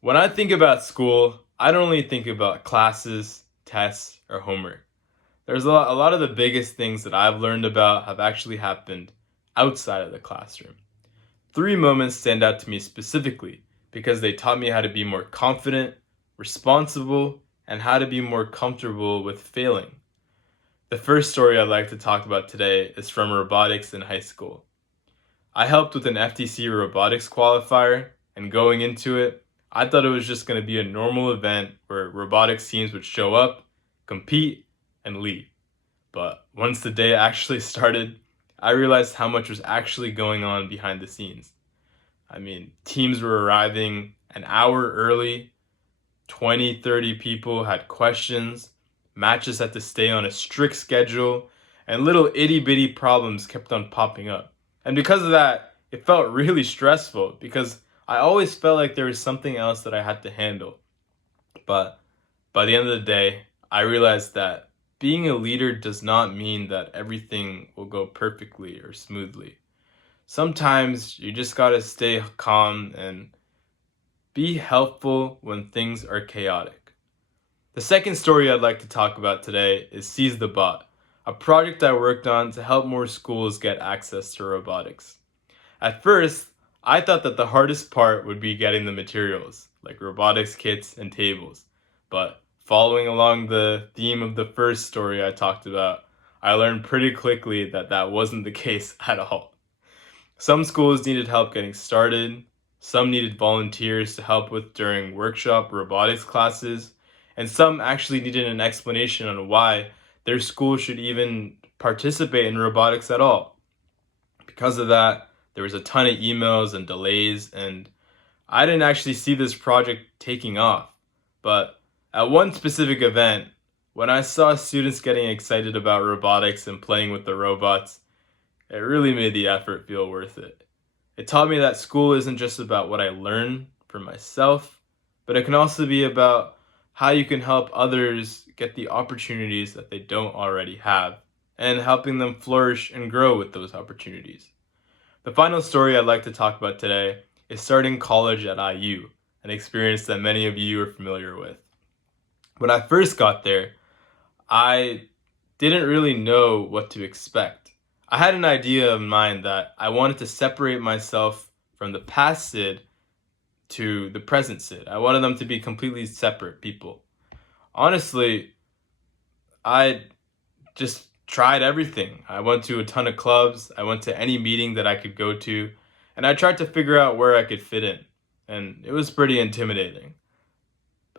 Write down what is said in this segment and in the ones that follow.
When I think about school, I don't only think about classes, tests, or homework. There's a lot of the biggest things that I've learned about have actually happened outside of the classroom. Three moments stand out to me specifically because they taught me how to be more confident, responsible, and how to be more comfortable with failing. The first story I'd like to talk about today is from robotics in high school. I helped with an FTC robotics qualifier, and going into it, I thought it was just going to be a normal event where robotics teams would show up, compete, and leave. But once the day actually started, I realized how much was actually going on behind the scenes. I mean, teams were arriving an hour early, 20, 30 people had questions, matches had to stay on a strict schedule, and little itty bitty problems kept on popping up. And because of that, it felt really stressful because I always felt like there was something else that I had to handle. But by the end of the day, I realized that being a leader does not mean that everything will go perfectly or smoothly. Sometimes you just gotta stay calm and be helpful when things are chaotic. The second story I'd like to talk about today is Seize the Bot, a project I worked on to help more schools get access to robotics. At first, I thought that the hardest part would be getting the materials, like robotics kits and tables. But following along the theme of the first story I talked about, I learned pretty quickly that that wasn't the case at all. Some schools needed help getting started, some needed volunteers to help with during workshop robotics classes, and some actually needed an explanation on why their school should even participate in robotics at all. Because of that, there was a ton of emails and delays, and I didn't actually see this project taking off. But at one specific event, when I saw students getting excited about robotics and playing with the robots, it really made the effort feel worth it. It taught me that school isn't just about what I learn for myself, but it can also be about how you can help others get the opportunities that they don't already have and helping them flourish and grow with those opportunities. The final story I'd like to talk about today is starting college at IU, an experience that many of you are familiar with. When I first got there, I didn't really know what to expect. I had an idea in mind that I wanted to separate myself from the past Sid to the present Sid. I wanted them to be completely separate people. Honestly, I just tried everything. I went to a ton of clubs, I went to any meeting that I could go to, and I tried to figure out where I could fit in. And it was pretty intimidating.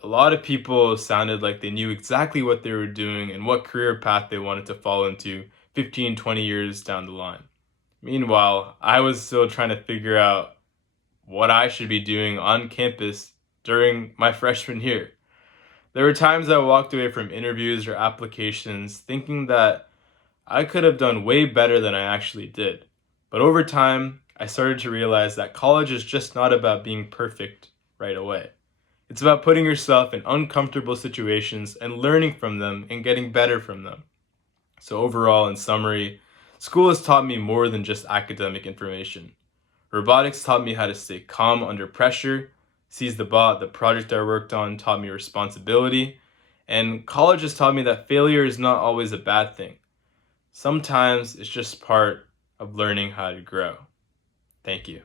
A lot of people sounded like they knew exactly what they were doing and what career path they wanted to fall into 15, 20 years down the line. Meanwhile, I was still trying to figure out what I should be doing on campus during my freshman year. There were times I walked away from interviews or applications thinking that I could have done way better than I actually did. But over time, I started to realize that college is just not about being perfect right away. It's about putting yourself in uncomfortable situations and learning from them and getting better from them. So, overall, in summary, school has taught me more than just academic information. Robotics taught me how to stay calm under pressure. Seize the Bot, the project I worked on, taught me responsibility. And college has taught me that failure is not always a bad thing. Sometimes it's just part of learning how to grow. Thank you.